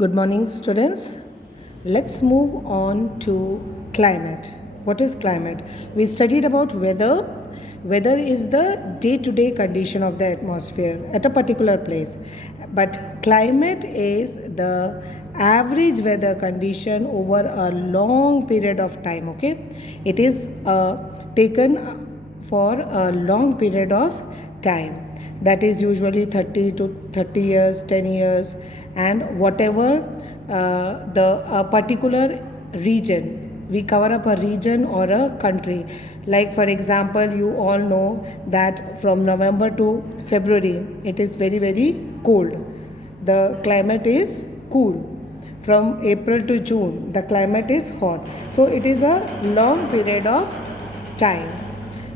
Good morning, students. Let's move on to climate. What is climate? We studied about weather. Weather is the day-to-day condition of the atmosphere at a particular place. But climate is the average weather condition over a long period of time. Okay, it is taken for a long period of time, that is usually 30 to 30 years, 10 years, and whatever the particular region, we cover up a region or a country. Like for example, you all know that from November to February it is very very cold. The climate is cool. From April to June the climate is hot. So it is a long period of time.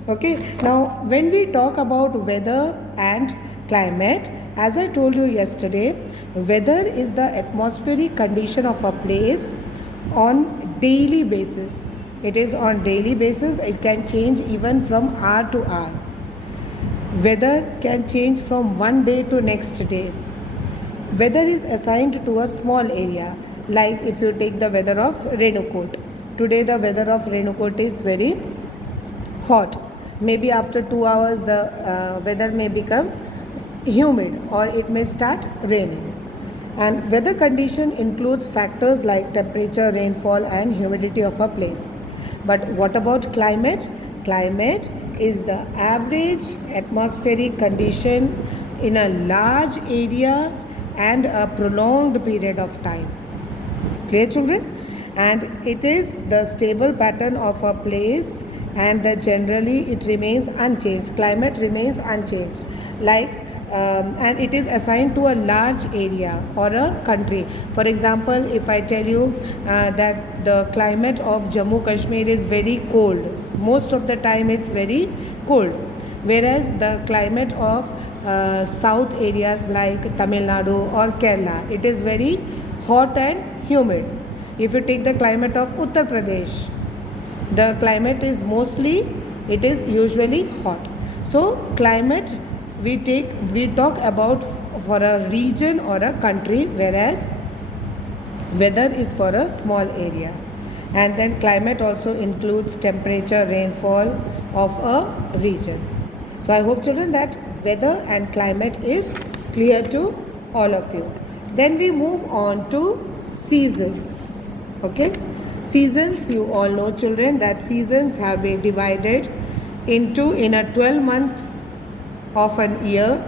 Okay, now when we talk about weather and climate, as I told you yesterday, weather is the atmospheric condition of a place on daily basis. It is on daily basis. It can change even from hour to hour. Weather can change from one day to next day. Weather is assigned to a small area. Like if you take the weather of Renukot. Today the weather of Renukot is very hot. Maybe after 2 hours the weather may become humid or it may start raining. And weather condition includes factors like temperature, rainfall and humidity of a place. But what about climate? Climate is the average atmospheric condition in a large area and a prolonged period of time. Clear, children? And it is the stable pattern of a place, and generally it remains unchanged. Climate remains unchanged. And it is assigned to a large area or a country. For example, if I tell you that the climate of Jammu Kashmir is very cold, most of the time it's very cold, whereas the climate of south areas like Tamil Nadu or Kerala, it is very hot and humid. If you take the climate of Uttar Pradesh, the climate is it is usually hot. So climate we talk about for a region or a country, whereas weather is for a small area. And then climate also includes temperature, rainfall of a region. So I hope, children, that weather and climate is clear to all of you. Then we move on to seasons. Okay, seasons, you all know, children, that seasons have been divided in a 12-month of an year.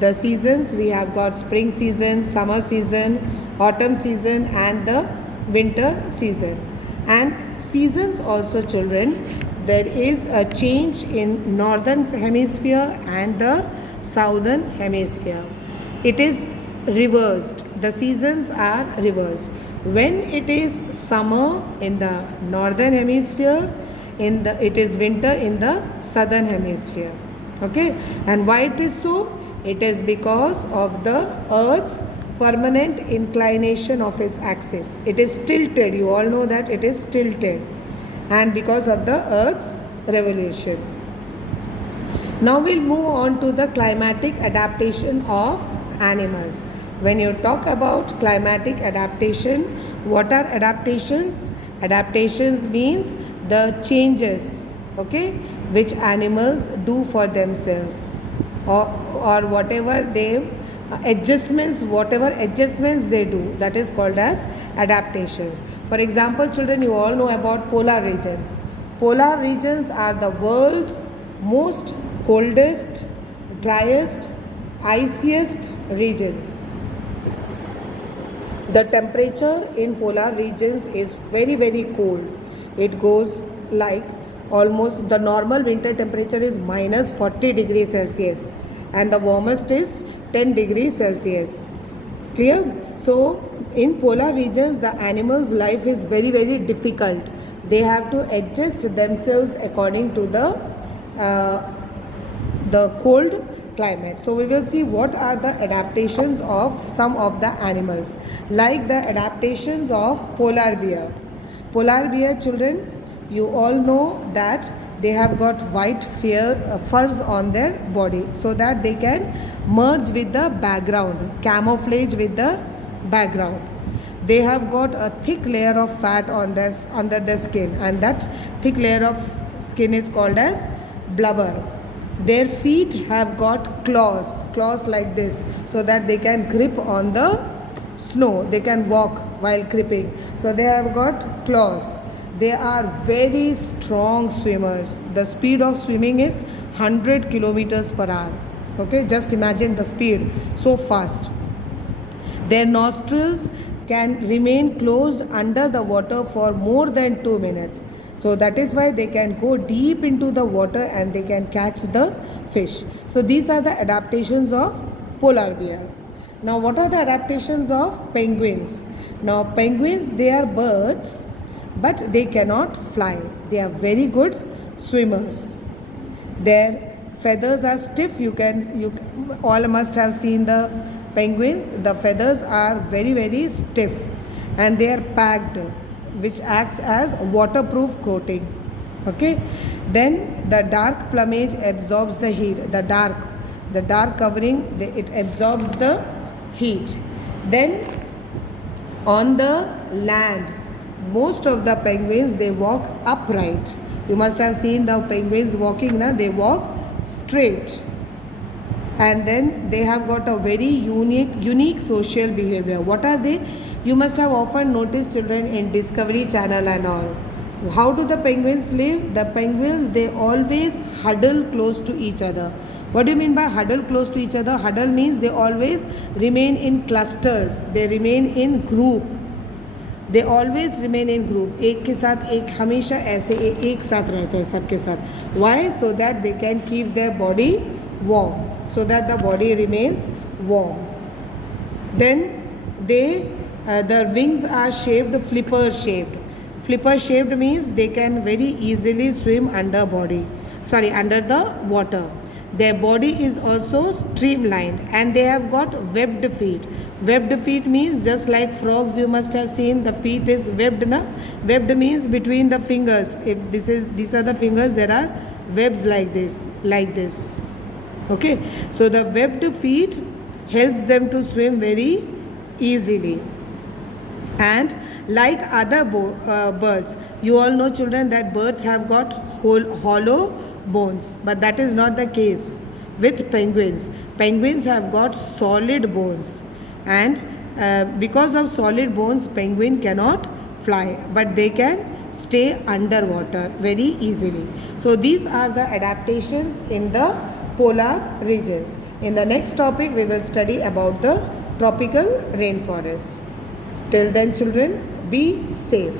The seasons, we have got spring season, summer season, autumn season and the winter season. And seasons also, children, there is a change in northern hemisphere and the southern hemisphere. It is reversed. The seasons are reversed. When it is summer in the northern hemisphere, it is winter in the southern hemisphere. Okay, and why it is so? It is because of the earth's permanent inclination of its axis. It is tilted. You all know that it is tilted, and because of the earth's revolution. Now we'll move on to the climatic adaptation of animals. When you talk about climatic adaptation, what are adaptations? Adaptations means the changes, okay, which animals do for themselves, or whatever adjustments they do, that is called as adaptations. For example, children, you all know about polar regions. Polar regions are the world's most coldest, driest, iciest regions. The temperature in polar regions is very very cold. It goes like almost, the normal winter temperature is minus 40 degrees Celsius and the warmest is 10 degrees Celsius. Clear? So in polar regions the animals' life is very very difficult. They have to adjust themselves according to the cold climate. So we will see what are the adaptations of some of the animals, like the adaptations of polar bear. Polar bear, children, you all know that they have got white furs on their body so that they can merge with the background, camouflage with the background. they have got a thick layer of fat on their under their skin, and that thick layer of skin is called as blubber. Their feet have got claws like this, so that they can grip on the snow. They can walk while gripping. So they have got claws. They are very strong swimmers. The speed of swimming is 100 kilometers per hour. Okay, just imagine the speed, so fast. Their nostrils can remain closed under the water for more than 2 minutes. So that is why they can go deep into the water and they can catch the fish. So these are the adaptations of polar bear. Now what are the adaptations of penguins? Now penguins, they are birds, but they cannot fly. They are very good swimmers. Their feathers are stiff. You all must have seen the penguins. The feathers are very stiff, and they are packed, which acts as waterproof coating. Okay, then the dark plumage absorbs the heat. The dark covering, it absorbs the heat. Then on the land, most of the penguins, they walk upright. You must have seen the penguins walking, they walk straight. And then they have got a very unique social behavior. What are they? You must have often noticed, children, in Discovery Channel and all. How do the penguins live? The penguins, they always huddle close to each other. What do you mean by huddle close to each other? Huddle means they always remain in clusters. They remain in group. They always remain in group. एक के साथ एक, हमेशा ऐसे एक साथ रहते हैं सबके साथ. Why? So that they can keep their body warm. So that the body remains warm. Then their wings are shaped, flipper shaped. Flipper shaped means they can very easily swim under the water. Their body is also streamlined, and they have got webbed feet. Webbed feet means just like frogs, you must have seen the feet is webbed. Webbed means between the fingers. If these are the fingers, there are webs like this. Okay, so the webbed feet helps them to swim very easily. And like other birds, you all know, children, that birds have got hollow bones, but that is not the case with penguins. Penguins have got solid bones, and because of solid bones, penguin cannot fly, but they can stay underwater very easily. So these are the adaptations in the polar regions. In the next topic, we will study about the tropical rainforest. Till then, children, be safe.